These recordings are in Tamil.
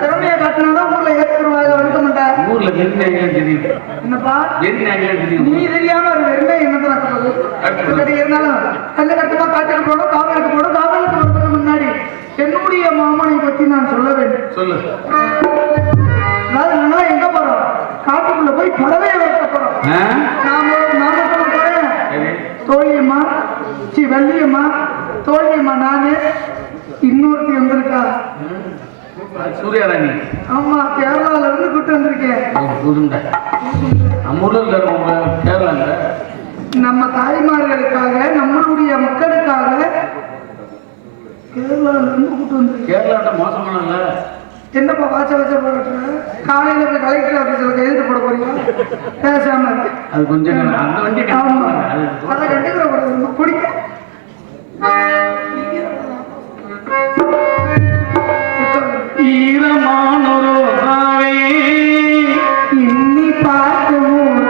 திறமையா காட்டினாதான் ஊர்ல ஏற்றுவாங்க இருக்க மாட்டேன். ஊர்ல வெறுமையாங்களே தெரியுது. என்னப்பா வெறுமையாங்களே தெரியுது. நீ தெரியாம வெறுமை என்னதான் இருந்தாலும் கல்ல கட்டமா காட்டுக்கு போடும், காவலுக்கு போடும். காவலுக்கு போடுறதுக்கு முன்னாடி என்னுடைய மாமனை பத்தி நான் சொல்ல வேண்டும். சொல்லு. அதாவது நாங்க எங்க போறோம்? காட்டுக்குள்ள போய் பறவையை வளர்க்க போறோம். தோழியம்மா, வள்ளியம்மா, தோழியம்மா, நானு, இன்னொருத்தி வந்திருக்கா சூர்யாராணி. ஆமா, கேரளால இருந்து கூட்டு வந்திருக்கேன். நம்ம தாய்மார்களுக்காக, நம்மளுடைய மக்களுக்காக கேரளால இருந்து கூட்டு வந்திருக்கேன். கேரளாட்ட மோசமான என்னப்பா வாச்ச வச்ச போட்டு காலையில போய் கலெக்டர் ஆபீஸ்ல கையெழுத்து போட போறீங்க? பேசாம அது கொஞ்சம் அந்த வண்டி அதை கண்டிக்கிற குடிக்க ஈரமானொரு இன்னி பார்க்கவும்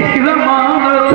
ஈரமானொரு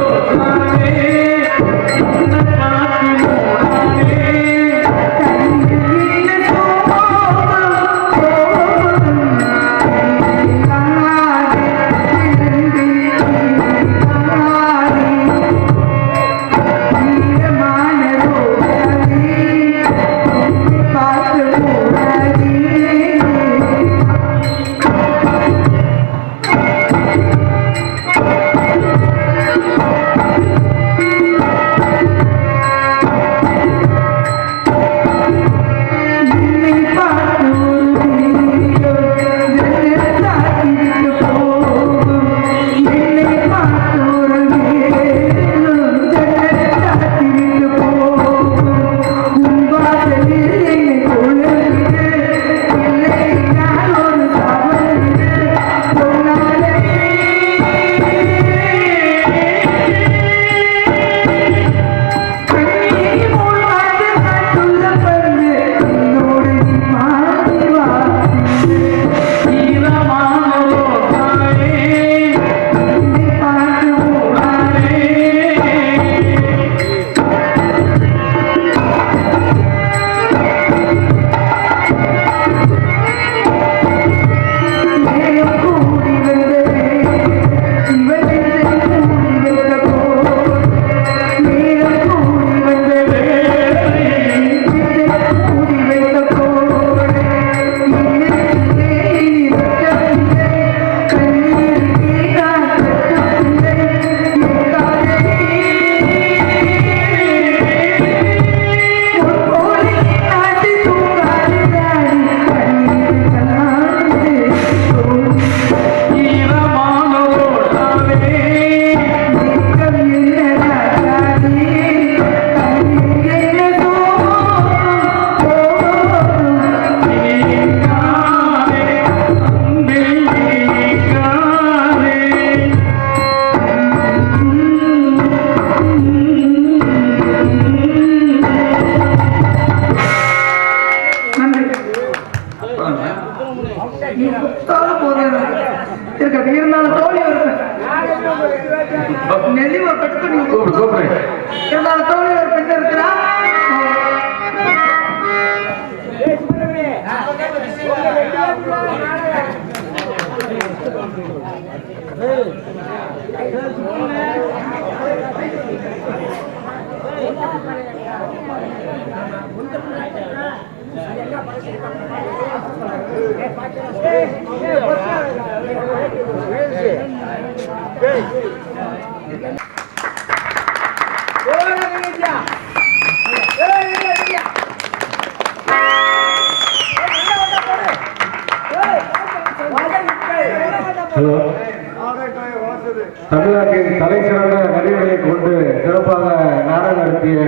தமிழ்நாட்டின் தலை சிறந்த நடிகர்களை கொண்டு சிறப்பாக நாடகம் நடத்திய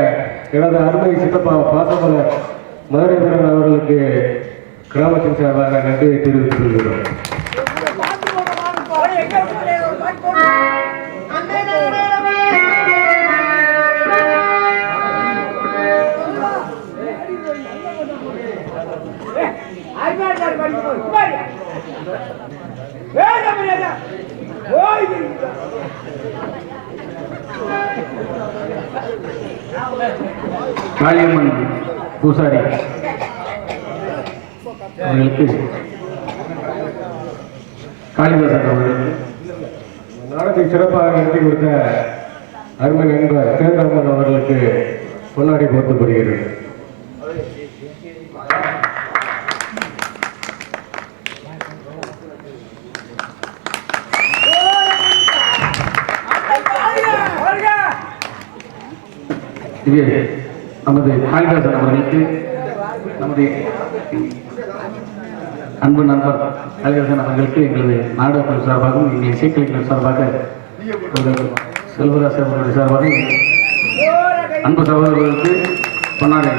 எனது அருமை சித்தப்பா பாசமலர் மதுரைவரன் அவர்களுக்கு கிராமத்தின் சார்பாக நன்றியை தெரிவித்துக் கொள்கிறோம். காளியம்மன் பூசாரி அவர்களுக்கு காளிதாசன் அவர்களுக்கு நாடகத்தை சிறப்பாக நடத்தி கொடுத்த அருமை நண்பர் சேந்தரம்மன் அவர்களுக்கு பொன்னாடை போர்த்தப்படுகிறது. இது நமது காளிதாசன் அவர்களுக்கு நமது அன்பு நண்பர் காளிதாசன் அவர்களுக்கு எங்களது நாடகக்குழு சார்பாகவும் எங்கள் இசைக்கலைஞர் சார்பாக செல்வராஜ் அவர்களுடைய சார்பாக அன்பு சகோதரர்களுக்கு பொன்னாடை.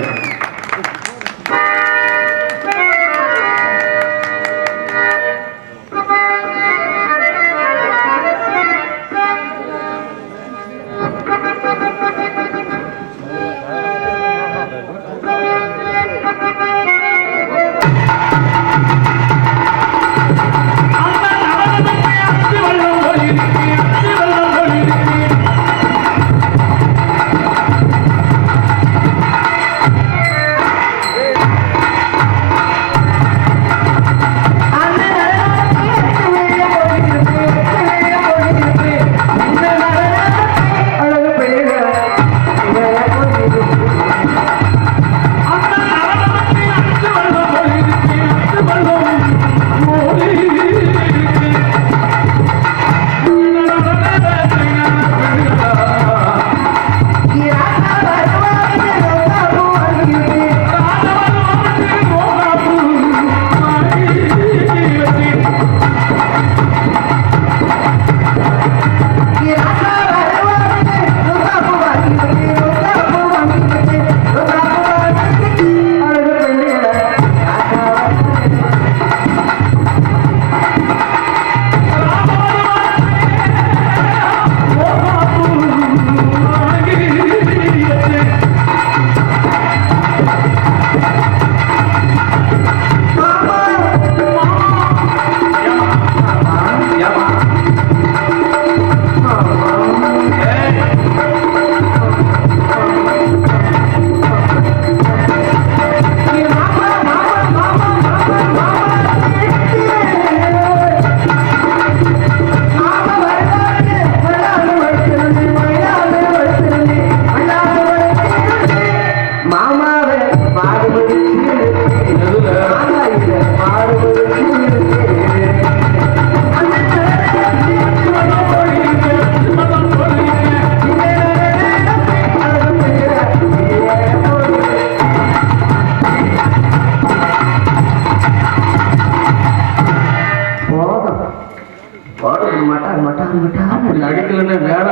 அடிக்கலன்னு வேலை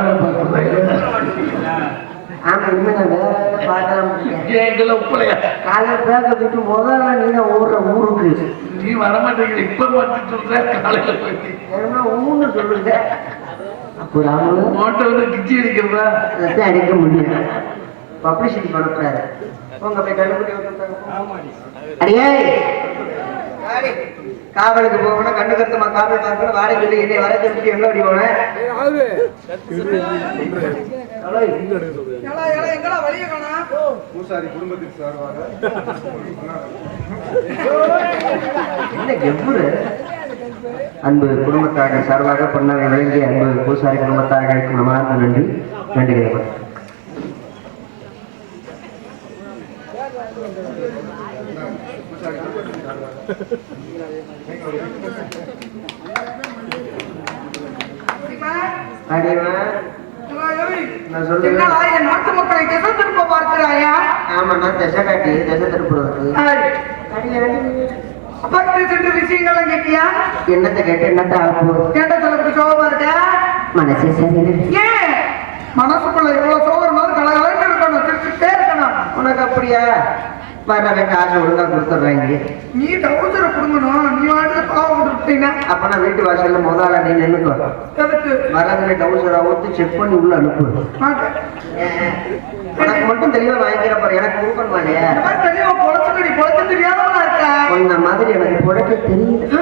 முதல்ல நீங்க ஊர்ல ஊருக்கு நீ வரமாட்டேங்கிற இப்ப பார்த்து சொல்ற காலையில போயிட்டு ஊன்னு சொல்லுங்க. அப்புறம் மோட்டை வந்து கிச்சி அடிக்கிறதா அடிக்க முடியல. பப்ளிசிட்டி பண்ணக்கூடாது. உங்க போய் கண்டுபிடி அடியே காவலுக்கு போகணும். கண்டு கருத்துமா காவல் பார்க்கணும். வாடகை சொல்லி என்னை வர சொல்லி எங்க அப்படி போனேன். பூசாரி குடும்பத்திற்கு சார்பாக அன்பு குடும்பத்தார்கள் சார்பாக பொன்னாரை வழங்கிய அன்பு பூசாரி குடும்பத்தார்களுக்கு மனமார்ந்த நன்றி நன்றிகள். நாட்டு மக்களை திசை திருப்ப பார்க்கிறாயா? ஆமா, நான் திசை காட்டி திசை திருப்புறதுக்கு விஷயங்கள்லாம் கேட்டியா? என்னத்தை கேட்டு என்னத்த கேட்ட சொல்ல சோகமா இருக்க மனசு ஏன் மனசுக்குள்ள எவ்வளவு சோகம் இருந்தாலும் கலகலன்னு இருக்கணும், சிரிச்சுட்டே இருக்கணும். உனக்கு அப்படியா? வரவே காசு ஒழுங்கா கொடுத்துட்றாங்க. நீ டவுசரை கொடுக்கணும். நீ வாட்டுல பாவம் கொடுத்தீங்கன்னா அப்ப நான் வீட்டு வாசல்ல முதல்ல நீ நின்னுக்கோ. வரதுல டவுசரை ஊத்து செக் பண்ணி உள்ள அனுப்பு. எனக்கு மட்டும் தெளிவா வாங்கிக்கிற பாரு. எனக்கு கொடுக்கணும் இல்லையா? தெளிவா பொழைச்சு தெரியாதவனா இருக்கா? இந்த மாதிரி எனக்கு பொழைக்க தெரியுது.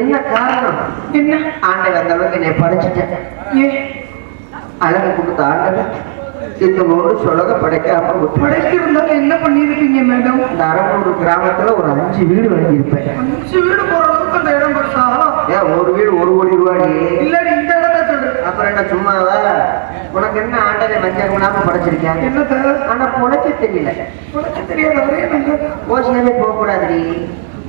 என்ன காரணம்? என்ன ஆண்டவர் அந்த அளவுக்கு என்னை படைச்சிட்டேன். அழகு கொடுத்த ஆண்டவர் சித்தமோடு சொலக படைக்காம படைச்சிருந்தாலும் என்ன பண்ணிருப்பீங்க மேடம்? இந்த அரங்கூர் கிராமத்துல ஒரு 5 வீடு வாங்கியிருப்பேன். 5 வீடு போறதுக்கு அந்த இடம் பெருசா? ஏன் ஒரு வீடு 1 கோடி ரூபாய்? இல்லடி இந்த இடத்த சொல்லு. அப்புறம் என்ன சும்மாவா? உனக்கு என்ன ஆண்டனை மஞ்சள் குணாம படைச்சிருக்கேன். என்ன ஆனா பொழைக்க தெரியல. உனக்கு தெரியாதவரே ஓசியாவே போக கூடாதுடி.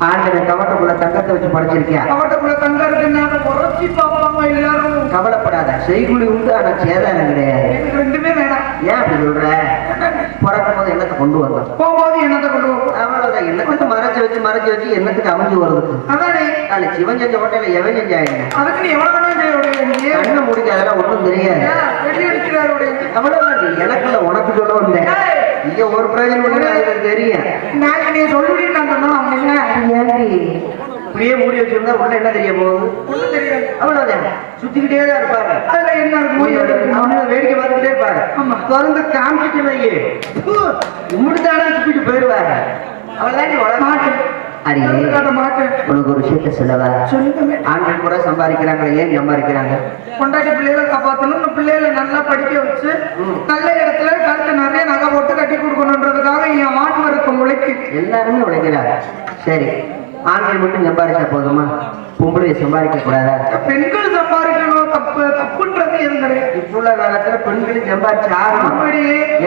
ஆண்டனை கவட்டக்குள்ள தங்கத்தை வச்சு படைச்சிருக்கியா? கவட்டக்குள்ள தங்க இருக்குன்னா உரச்சி பாப்பாங்க எல்லாரும். கவலைப்படாத, செய்குழி உண்டு ஆனா சேதாரம் கிடையாது. எனக்கு 2மே வேணாம். ஏன் அப்படி சொல்ற? பிறக்கும் போது என்னத்தை கொண்டு வந்தோம், போகும்போது என்னத்தை கொண்டு வரும்? அவ்வளவுதான். என்னத்துக்கு மறைச்சு வச்சு என்னத்துக்கு அமைஞ்சு வருது? அதானே நாளை சிவன் செஞ்ச ஹோட்டல எவன் செஞ்சாங்க? அதுக்கு நீ எவ்வளவு வேணாலும் செய்ய கண்ணை முடிக்க அதெல்லாம் ஒன்றும் தெரியாது. வெடி அடிக்கிறாரு. அவ்வளவுதான். எனக்குள்ள உனக்கு சொல்ல வந்தேன். இங்க ஒரு பிரயோஜனம் தெரியும். நான் நீ சொல்லுடி நான் சொன்னா இப்படியே மூடி வச்சிருந்தா உள்ள என்ன தெரிய போகுது? ஒண்ணும் தெரியாது. அவ்வளவுதான். சுத்திக்கிட்டே தான் இருப்பாரு. அதுல என்ன இருக்கு? அவனை வேடிக்கை பார்த்துக்கிட்டே இருப்பாரு. திறந்து காமிச்சிட்டு வையே இப்படித்தானே சுத்திட்டு போயிடுவாரு. அவள்தான் நீ வளர்மாட்டு. அடி உனக்கு ஒரு விஷயத்த சொல்லவா? ஆண்கள் கூட சம்பாதிக்கிறாங்க. ஏன் சம்பாதிக்கிறாங்க? கொண்டாடி பிள்ளைகளை காப்பாற்றணும், பிள்ளைகளை நல்லா படிக்க வச்சு நல்ல இடத்துல கழுத்து நிறைய நகை போட்டு கட்டி கொடுக்கணுன்றதுக்காக என் ஆண் வர்க்கம் உழைக்கு. எல்லாருமே உழைக்கிறாங்க. சரி, ஆண்கள் மட்டும் சம்பாதிச்சா போதுமா? பொம்பளை சம்பாதிக்க கூடாதா? பெண்கள் சம்பாதிக்கணும். தப்புன்றது எதுங்க? இப்புள்ள காலத்துல பெண்களும் சம்பாதிச்சு ஆகணும்.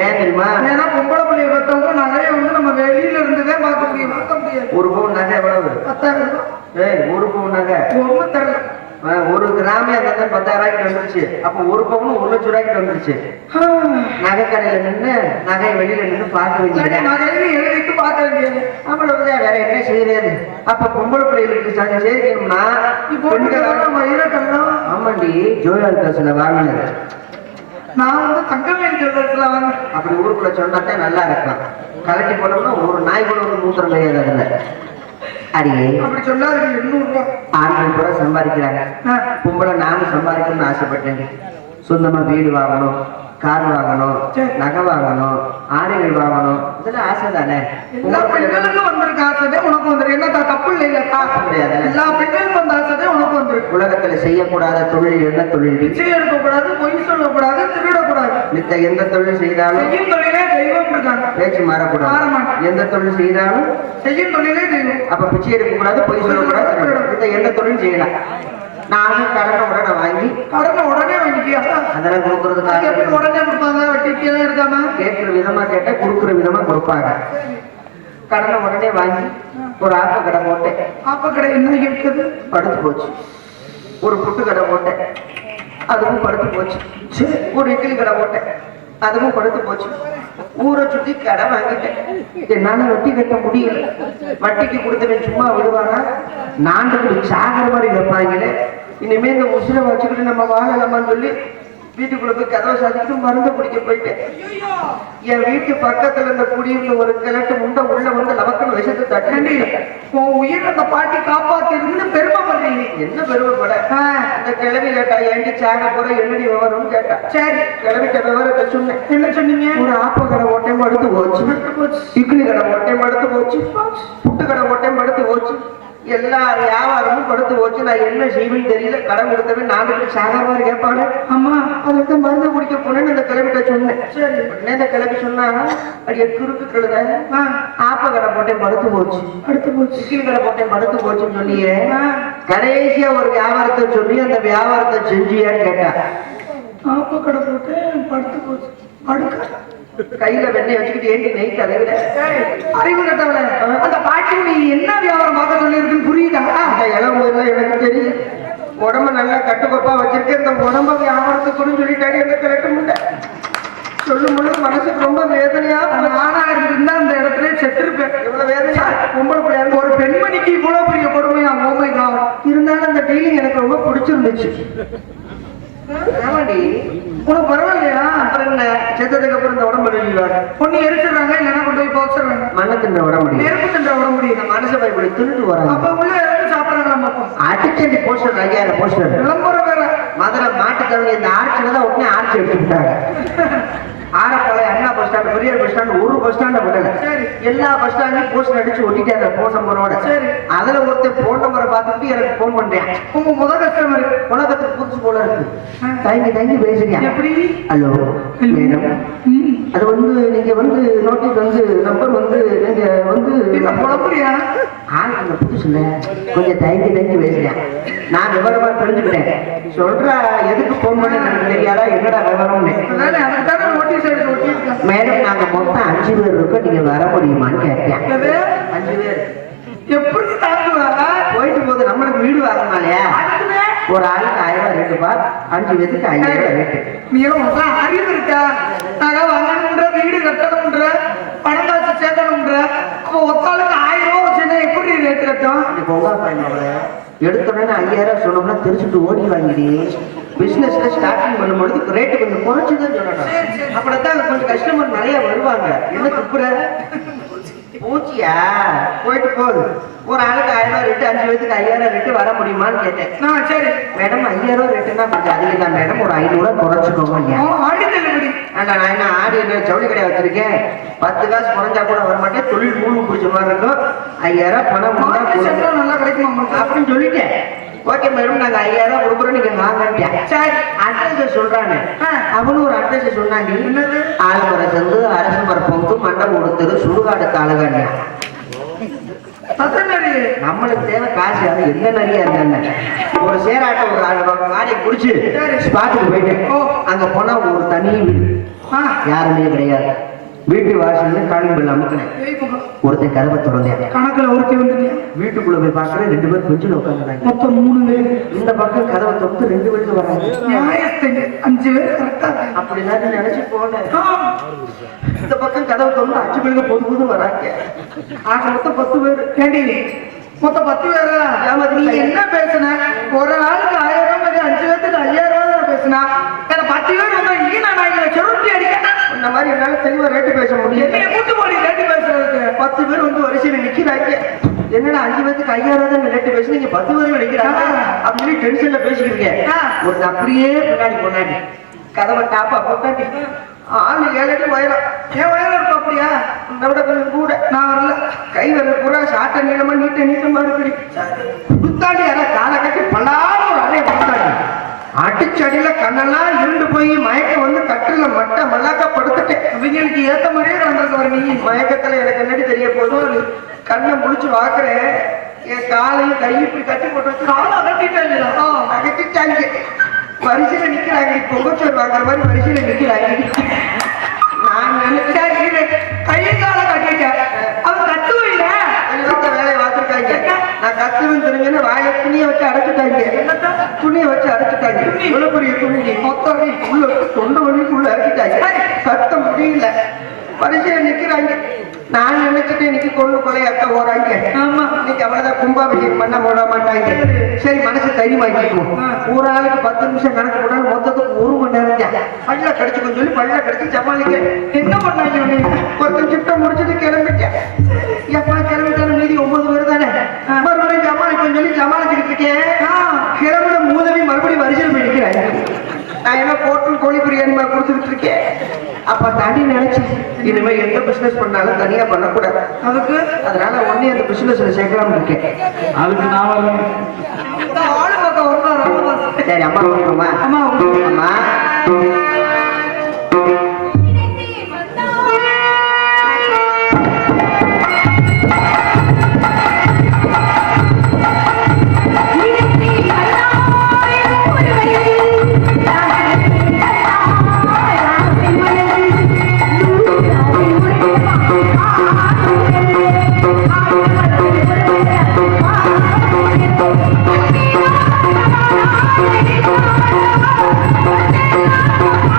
ஏன் தெரியுமா? ஏன்னா பொம்பளை பிள்ளைய பத்தவங்க நகையை வந்து நம்ம வெளியில இருந்துதான் பார்க்க முடியும். ஒரு பவுன் நகை எவ்வளவு? 10,000 ரூபாய். ஒரு பவுன் நகை ஒன்றும் தரல. ஒரு கிராமே அந்த 10,000 ரூபாய்க்கு வந்துருச்சு. அப்ப ஒரு பவுன் 1 லட்சம் ரூபாய்க்கு வந்துருச்சு. நகை கடையில நின்று நகையை வெளியில நின்று பார்க்க வேண்டியது. எழுதிட்டு பார்க்க வேண்டியது. அவ்வளவுதான். வேற என்ன செய்யறது? அப்ப பொம்பளை பிள்ளைகளுக்கு சேர்க்கணும்னா ஆமாண்டி ஜோயால் காசுல வாங்கினது. நான் வந்து தங்கமேல் ஜுவல்லர்ஸ்ல வாங்க. அப்படி ஊருக்குள்ள சொன்னாத்தான் நல்லா இருக்கலாம். கலட்டி போனோம்னா ஒரு நாய் கூட ஒரு மூத்திரம் கிடையாது அதுல. அடியே அப்படி சொல்லாது. 800 ரூபாய். ஆண்கள் கூட சம்பாதிக்கிறாங்க. பொம்பளை நானும் சம்பாதிக்கணும்னு ஆசைப்பட்டேன். சொந்தமா வீடு வாங்கணும், கார் வாங்கணும், நகை வாங்கணும், ஆடைகள் வாங்கணும். இதெல்லாம் ஆசை தானே? எல்லா பெண்களுக்கும் வந்திருக்கு ஆசை. உனக்கு வந்துருக்கு. என்ன தப்பு இல்லையா? கிடையாது. எல்லா பெண்களுக்கும் வந்த ஆசை உனக்கு வந்துருக்கு. உலகத்துல செய்யக்கூடாத தொழில் என்ன தொழில்? பிச்சை எடுக்கக்கூடாது, பொய் சொல்லக்கூடாது, திருடக்கூடாது. மித்த எந்த தொழில் செய்தாலும் செய்யும் தொழிலே தெய்வம் இருக்காங்க. பேச்சு மாறக்கூடாது. எந்த தொழில் செய்தாலும் செய்யும் தொழிலே தெய்வம். அப்ப பிச்சை எடுக்கக்கூடாது, பொய் சொல்லக்கூடாது. மித்த எந்த தொழில் செய்யலாம். நானும் கடனை உடனே வாங்கி வாங்கிட்டியா? அதெல்லாம் கொடுக்கறதுக்காக உடனே கொடுப்பாங்க. வட்டிக்கு இருக்காம கேட்கிற விதமா கேட்ட கொடுக்குற விதமா கொடுப்பாங்க. கடனை உடனே வாங்கி ஒரு ஆப்ப கடை போட்டேன். ஆப்ப கடை என்ன இருக்குது? படுத்து போச்சு. ஒரு புட்டு கடை போட்டேன், அதுவும் படுத்து போச்சு. ஒரு இட்லி கடை போட்டேன், அதுவும் படுத்து போச்சு. ஊரை சுத்தி கடை வாங்கிட்டேன். என்னால வட்டி கட்ட முடியல. வட்டிக்கு கொடுத்தவன் சும்மா விடுவாங்க. நான்கு சாகர மாதிரி வைப்பாங்களே. இனிமே இந்த உசுரை வச்சுக்கிட்டு நம்ம வாழலாமான்னு சொல்லி வீட்டுக்குள்ள போய் கதவை சாதிக்கிட்டு மருந்து குடிக்க போயிட்டேன். என் வீட்டு பக்கத்துல இந்த குடியிருந்த ஒரு கிழட்டு முண்டை உள்ள வந்து நமக்குன்னு விஷத்தை தட்டி உன் உயிர் அந்த பாட்டி காப்பாத்திருந்து பெருமைப்படுறீங்க. என்ன பெருமைப்பட? இந்த கிழவி கேட்டா ஏண்டி சாக போற என்னடி விவரம்னு கேட்டா. சரி, கிழவிட்ட விவரத்தை சொன்னேன். என்ன சொன்னீங்க? ஒரு ஆப்ப கடை ஓட்டையும் படுத்து போச்சு, இட்லி கடை ஓட்டையும் படுத்து போச்சு, புட்டு கடை ஓட்டையும் படுத்து போச்சு, எல்லா வியாபாரமும் படுத்து போச்சு. நான் என்ன செய்வேன்னு தெரியல. கடன் கொடுத்தவன் நாளைக்கு சாகாமல் கேட்பானே. ஆமா, அதுக்கு மருந்து குடிக்க போனேன்னு இந்த கிளம்பிட்ட சொன்னேன். சரி, உடனே இந்த கிளம்பி சொன்னாங்க, அடிய குறுக்கு கழுத ஆப்ப கடை போட்டேன் படுத்து போச்சு, சிக்கன் கடை போட்டேன் படுத்து போச்சுன்னு சொல்லியே கடைசியா ஒரு வியாபாரத்தை சொல்லி அந்த வியாபாரத்தை செஞ்சியான்னு கேட்டா. ஆப்ப கடை போட்டு படுத்து போச்சு. படுக்க கையில வெண்ணெய் வச்சுக்கிட்டு ஏண்டி நெய் தலைவிட அறிவு கட்டவள. அந்த பாட்டி நீ என்ன வியாபாரம் பார்க்க சொல்லியிருக்குன்னு புரியுதா? அந்த இளம் எனக்கு தெரியும். உடம்ப நல்லா கட்டுக்கோப்பா வச்சிருக்கேன். இந்த உடம்ப வியாபாரத்துக்குன்னு சொல்லிட்டாடி என்ன கிளட்ட முடியல. சொல்லும் பொழுது மனசுக்கு ரொம்ப வேதனையா. நானா இருந்தா அந்த இடத்துல செத்துருப்பேன். இவ்வளவு வேதனையா. பொம்பளை பிள்ளையா ஒரு பெண்மணிக்கு இவ்வளவு பெரிய கொடுமையா? ஓமை காலம். இருந்தாலும் அந்த டீலிங் எனக்கு ரொம்ப பிடிச்சிருந்துச்சு. ஆமாடி, உனக்கு பரவாயில்லையா? அப்புறம் என்ன, செத்ததுக்கு அப்புறம் இந்த உடம்பு எழுதிடுவாங்க. பொண்ணு எரிச்சிடுறாங்க, இல்லைன்னா கொண்டு போய் போச்சுறாங்க. மண்ணை தின்ற உடம்பு, நெருப்பு தின்ற உடம்பு. மனசை இப்படி திருட்டு வராங்க. அப்ப உள்ள இறந்து சாப்பிடறாங்க. அடிச்சண்டி போஸ்டர், 5000 போஸ்டர் விளம்பரம் வேற. மதுரை மாட்டுக்காரங்க இந்த ஆர்ச்சில தான் உடனே ஆர்ச்சி எடுத்துக்கிட்டாங்க. Arappalayam Anna bus stand Periyar bus stand ஒரு பஸ் ஸ்டாண்ட விடல சரி. எல்லா பஸ் ஸ்டாண்ட்லயும் போஸ்டர் அடிச்சு ஒட்டிட்டாங்க போன் நம்பரோட சரி. அதுல ஒருத்தர் போன் நம்பரை பார்த்துட்டு எனக்கு போன் பண்றேன் உங்க முதல் கஸ்டமர் உலகத்துக்கு புதுசு போல இருக்கு தயங்கி பேசுறேன் எப்படி ஹலோ மேடம் அது வந்து நீங்க வந்து நோட்டீஸ் வந்து நம்பர் வந்து நீங்க வந்து குழப்பறியா ஆள் அந்த புதுசுல கொஞ்சம் தயங்கி பேசுறேன் நான் விவரமா தெரிஞ்சுக்கிட்டேன் சொல்றா எதுக்கு போன் பண்ண எனக்கு தெரியாதா என்னடா விவரம்னு அதானே அதுக்காக நோட்டீஸ் எடுத்து ஒட்டியிருக்கேன் மேடம் நாங்க மொத்தம் 5 பேர் இருக்கோம் நீங்க வர முடியுமான்னு கேட்டேன் அது 5 பேர் எப்படி தாங்குவா போயிட்டு போது நம்மளுக்கு வீடு வாங்கணும் இல்லையா ஒரு ஆளுக்கு 1000 ரேட்டு பா 5 பேருக்கு 5000 ரேட்டு நீ எல்லாம் அறிவு இருக்கா நகை வாங்கணும்ன்ற வீடு கட்டணும்ன்ற பணம் காசு சேர்க்கணும்ன்ற அப்போ ஒத்தாளுக்கு 1000 ரூபா வச்சுன்னா எப்படி ரேட்டு கட்டும் இப்போ உங்க பையனோட எடுத்தோடனே 5000 சொன்னோம்னா தெரிச்சுட்டு ஓடி வாங்கிடி பிசினஸ்ல ஸ்டார்டிங் பண்ணும்போது ரேட்டு கொஞ்சம் குறைச்சுதான் சொல்லணும் அப்படித்தான் கொஞ்சம் கஸ்டமர் நிறைய வருவாங்க என்ன துப்புற பூச்சியா போயிட்டு போகுது ஒரு ஆளுக்கு 1000 ரேட்டு 5 பேருக்கு 5000 ரேட்டு வர முடியுமான்னு கேட்டேன் சரி மேடம் 5000 ரேட்டுன்னா கொஞ்சம் அதிகம் தான் மேடம் ஒரு 500 குறைச்சிக்கோங்க ஆடி தள்ளுபடி நான் என்ன ஆடி என்ன ஜவுளி கடை வச்சிருக்கேன் 10 காசு குறைஞ்சா கூட வர மாட்டேன் தொழில் மூணு பிடிச்ச மாதிரி இருக்கும் 5000 பணம் மார்க்கெட் நல்லா கிடைக்குமா அப்படின்னு சொல்லிட்டேன் ஓகே மேடம் நாங்க 5000 கொடுக்குறோம் நீங்க வாங்கிட்டேன் சரி அட்ரஸ் சொல்றாங்க அவனும் ஒரு அட்ரஸ் சொன்னாண்டி ஆலமர சந்து அரசு மரப்பொங்கு மண்டபம் கொடுத்தது சுடுகாடு தாளுகாண்டியா நம்மளுக்கு தேவை காசு அது எந்த நிறைய இருந்தாங்க ஒரு சேராட்ட ஒரு வாடகை குடிச்சு ஸ்பாட்டுக்கு போயிட்டேன் அங்க போனா ஒரு தனி வீடு யாருமே கிடையாது வீட்டு வாசல்ல காலிங் பெல் அமுக்கினேன் ஒருத்தன் கதவை திறந்தேன் கணக்குல ஒருத்தி வந்து வீட்டுக்குள்ள போய் பார்க்கறேன் 2 பேர் பெஞ்சில் உட்காந்துறாங்க மொத்தம் 3 பேர் இந்த பக்கம் கதவை திறந்து 2 பேருக்கு வராங்க 5 பேர் கரெக்டா அப்படிலாம் நினைச்சு போனேன் இந்த பக்கம் கதவை திறந்து 5 பேருக்கு போது வராங்க ஆக மொத்தம் 10 பேர் ஏண்டி மொத்தம் 10 பேரா நீ என்ன பேசுன ஒரு ஆளுக்கு 1000 ரூபாய் 5 பேருக்கு 5000 ரூபாய் பேசுனா 10 பேர் வந்தா நான் சுருட்டி அடிக்க இந்த மாதிரி என்னால தெளிவா ரேட்டு பேச முடியும் என்னைய கூட்டு போடி ரேட்டு பேசுறதுக்கு 10 பேர் வந்து வரிசையில நிக்கிறாங்க என்னடா 5 பேருக்கு 5000 தான் ரேட்டு பேசி நீங்க 10 பேர் நிக்கிறாங்க அப்படின்னு சொல்லி டென்ஷன்ல பேசிக்கிறீங்க ஒரு அப்படியே பின்னாடி பொண்ணாடி கதவை டாப்பா போட்டாட்டி ஆளு 7 அடி உயரம் ஏன் உயரம் இருக்கும் அப்படியா இந்த விட கொஞ்சம் கூட நான் வரல கை வரல பூரா சாட்ட நீளமா நீட்டமா இருக்கு குத்தாடி யாராவது காலை கட்டி பல்லாரும் ஒரு அறைய குத்தாடி அடிச்சடியில கண்ணெல்லாம் இருந்து போய் மயக்கம் வந்து கட்டுல மட்ட மல்லாக்கா படுத்துட்டேன் அவங்களுக்கு ஏத்த மாதிரியே நடந்திருக்கு வர நீ மயக்கத்துல எனக்கு என்னடி தெரிய போதும் கண்ணை முடிச்சு வாக்குறேன் என் காலையும் கையும் இப்படி கட்டி போட்டு வச்சு காலை அகட்டிட்டாங்க அகட்டிட்டாங்க வரிசையில நிக்கிறாங்க பொங்கச்சோர் வாங்குற மாதிரி வரிசையில நிக்கிறாங்க நான் நினைச்சேன் கையை காலை கட்டிட்டேன் அவன் கத்துவையில வேலையை பார்த்துருக்காங்க நான் கத்துவேன்னு தெரிஞ்சேன்னு வாயை துணியை வச்சு அடைச்சிட்டாங்க துணியை வச்சு அடைச்சிட்டாங்க இவ்வளவு பெரிய துணி மொத்தம் உள்ள தொண்டை வலிக்குள்ள அடைச்சிட்டாங்க கத்த முடியல வரிசையில நிக்கிறாங்க நான் நினைச்சிட்டு இன்னைக்கு கொண்டு கொலையாக்க போறாங்க இன்னைக்கு அவ்வளவுதான் கும்பாபிஷேகம் பண்ண போட மாட்டாங்க சரி மனசு தைரியமாக்கிக்கும் ஒரு ஆளுக்கு 10 நிமிஷம் கணக்கு போட்டாலும் மொத்தத்துக்கு 1 மணி நேரம் பல்ல கடிச்சுக்கணும் சொல்லி பல்ல கடிச்சு சமாளிக்க என்ன பண்ணாங்க ஒருத்தன் சிப்டம் முடிச்சுட்டு கிளம்பிட்டேன் எப்பா கிளம்பிட்டாலும் மீதி 9 பேர் தானே மறுபடியும் சமாளிப்பேன்னு சொல்லி சமாளிச்சுட்டு இருக்கேன் கிளம்புன மூதவி மறுபடியும் வரிசையில் போய் நிற்கிறாங்க நான் என்ன போட்டு கோழி பிரியாணி கொடுத்துட்டு இருக்கேன் அப்ப தனி நினைச்சு இனிமே எந்த பிசினஸ் பண்ணாலும் தனியா பண்ணக்கூடாது அதுக்கு அதனால ஒன்னே அந்த பிசினஸ்ல சேர்க்கலாம்னு இருக்கேன் அதுக்கு நான் வரேன். ஆளு பக்கம் ஒரு சரி அம்மா கூப்பிடுமா அம்மா அம்மா Thank you.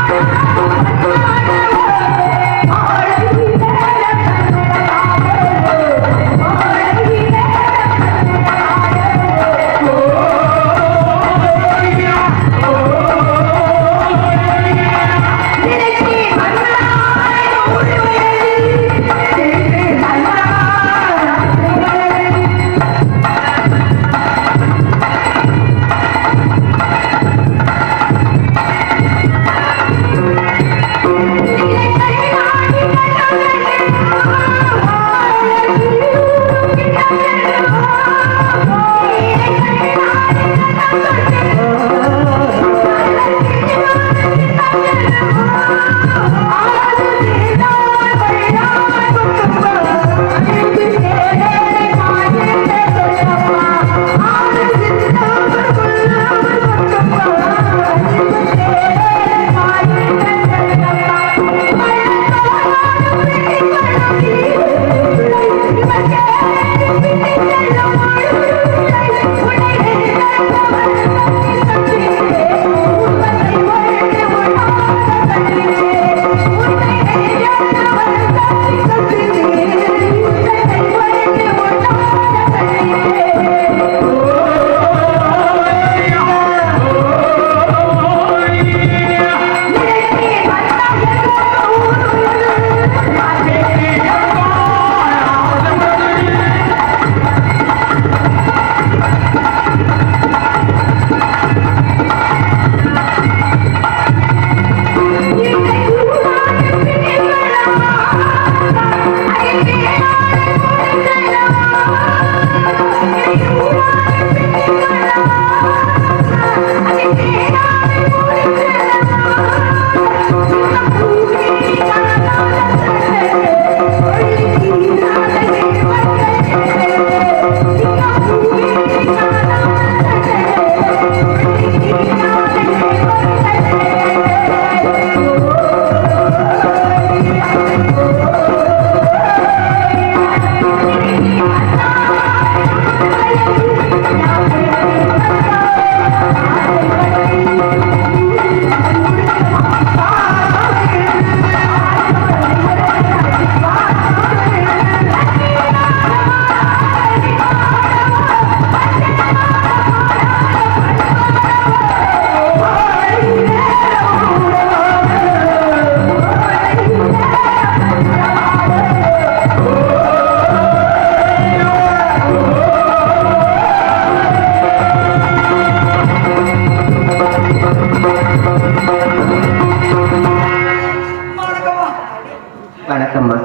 வணக்கம்மா.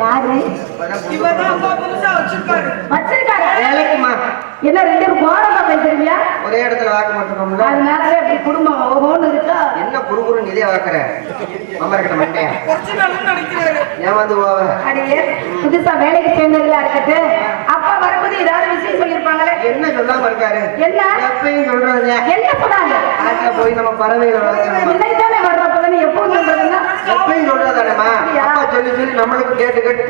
யாரு வச்சிருக்காரு? வேலைக்குமா என்ன ரெண்டு பேரும் போராட பேசுறீங்களா? ஒரே இடத்துல வாக்க மாட்டோம்ல. அதனால இப்படி குடும்பம் ஓஹோன்னு இருக்கா. என்ன குறுகுறுன்னு இதே வாக்குற அம்மா கிட்ட மாட்டேன் ஏன் வந்து போவ அடியே புதுசா வேலைக்கு சேர்ந்ததுல இருக்கட்டு அப்பா வரும்போது ஏதாவது விஷயம் சொல்லிருப்பாங்களே. என்ன சொல்லாம இருக்காரு? என்ன எப்பயும் சொல்றாங்க. என்ன சொன்னாங்க? காட்டுல போய் நம்ம பறவைகள் வளர்க்கணும். இன்னைக்கு தானே வர்றப்பதானே எப்போ சொல்றதுன்னா எப்பயும் சொல்றதானேமா. அப்பா சொல்லி சொல்லி நம்மளுக்கு கேட்டு கேட்டு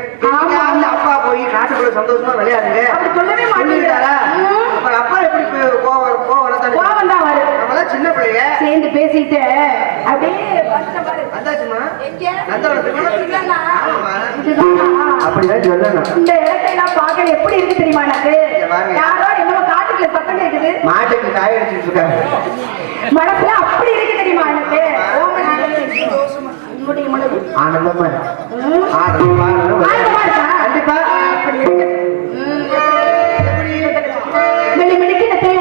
அந்த அப்பா போய் காட்டுக்குள்ள சந்தோஷமா விளையாடுங்க அப்படி சொல்லவே மாட்டேங்கிறாரா? அப்புறம் அப்பா எப்படி கோவம் கோவம் தான் வரும். நம்மளாம் சின்ன பிள்ளைங்க சேர்ந்து பேசிட்டு அப்படியே வந்தாச்சுமா. இதுதானா? அப்படிதான் சொல்லணும். இந்த இடத்தை எல்லாம் பார்க்க எப்படி இருக்கு தெரியுமா எனக்கு? யாரோ என்னமோ காட்டுக்குள்ள சத்தம் கேக்குது. மாட்டுக்கு காய அடிச்சுட்டு இருக்காரு. மனசுல அப்படி இருக்கு தெரியுமா எனக்கு? ஆனந்தமா ஆனந்தமா கண்டிப்பா அப்படி இருக்கு. மெலி மெலிக்கினதே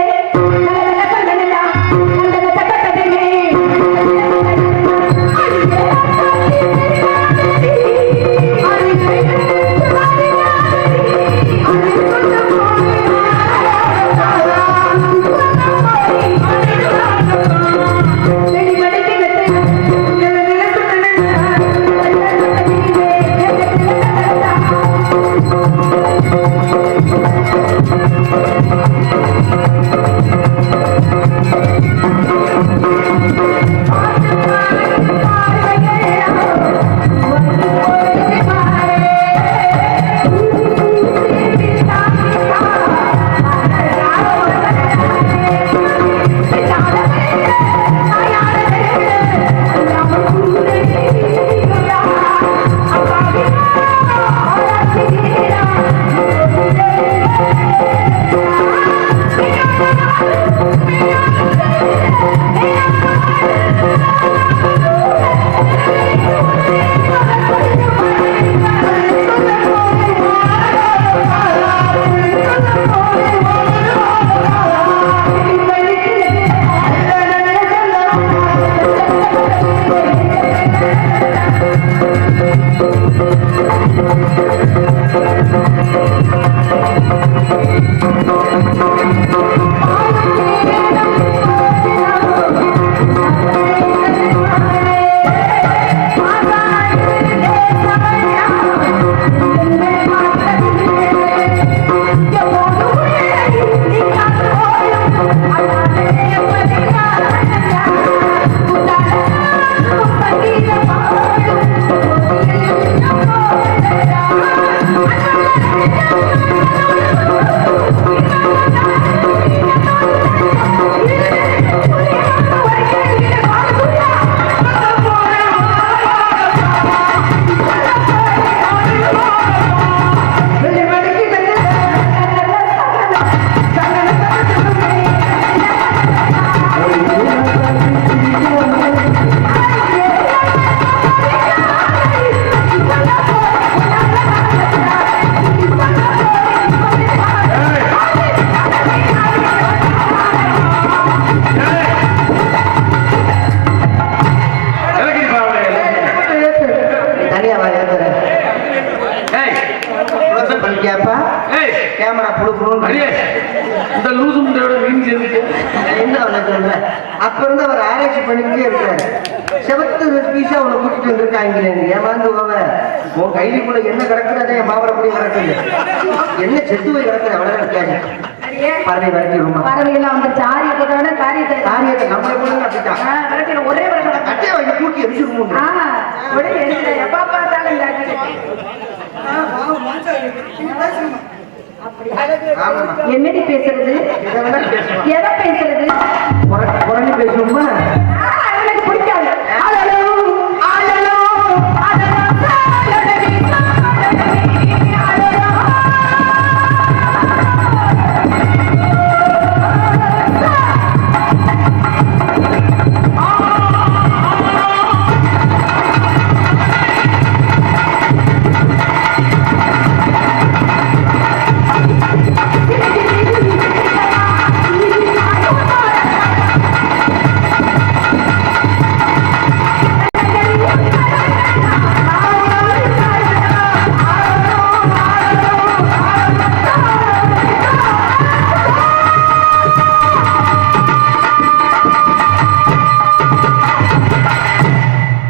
ஏன்டா ஏத்துற ஏய் கேப்பா ஏய் கேமரா புழுப்புணும் அடியே இந்த லூசு முட்டையோட மீன் சேர்ந்து என்ன அவனை சொல்றேன் அப்ப இருந்து அவர் ஆராய்ச்சி பண்ணிக்கிட்டே இருக்காரு செவத்து பீஸா அவனை கூட்டிட்டு வந்திருக்காங்க ஏமாந்து போவ உன் கைதிக்குள்ள என்ன கிடக்குறதே என் பாபர போய் கிடக்குது என்ன செத்து போய் கிடக்குது அவ்வளவு இருக்காது பறவை விரட்டிடுமா பறவைகள்லாம் வந்துருச்சு ஆரிய போட்டோட காரியத்தை காரியத்தை நம்மளை கூட அப்படித்தான் விரட்டின ஒரே விரட்டின கட்டையை வாங்கி தூக்கி எரிஞ்சிருமோ உடனே எடுக்கிறேன் எப்பா பார்த்தாலும் இந்த அடி. ஆமா என்னடி பேசுறது இதை வேணா பேசலாம் எதை பேசுறது குறைஞ்சு பேசணுமா எனக்கு பிடிக்காது அலலோ, அலலோ, அலலோ, சாலலடி, சாலலடி, அலலோ.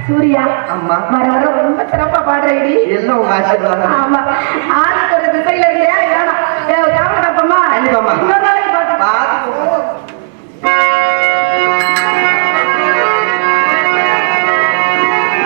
சூர்யா அம்மா வர வர ரொம்ப சிறப்பா பாடுறீடி எல்லாம் உங்க ஆசீர்வாதம் ஆமா ஆளுக்கு ஒரு திசையில இருந்தே வேணாம் கேமரா பாப்பமா கண்டிப்பாம்மா. இன்னொரு நாளைக்கு பார்த்து பார்த்து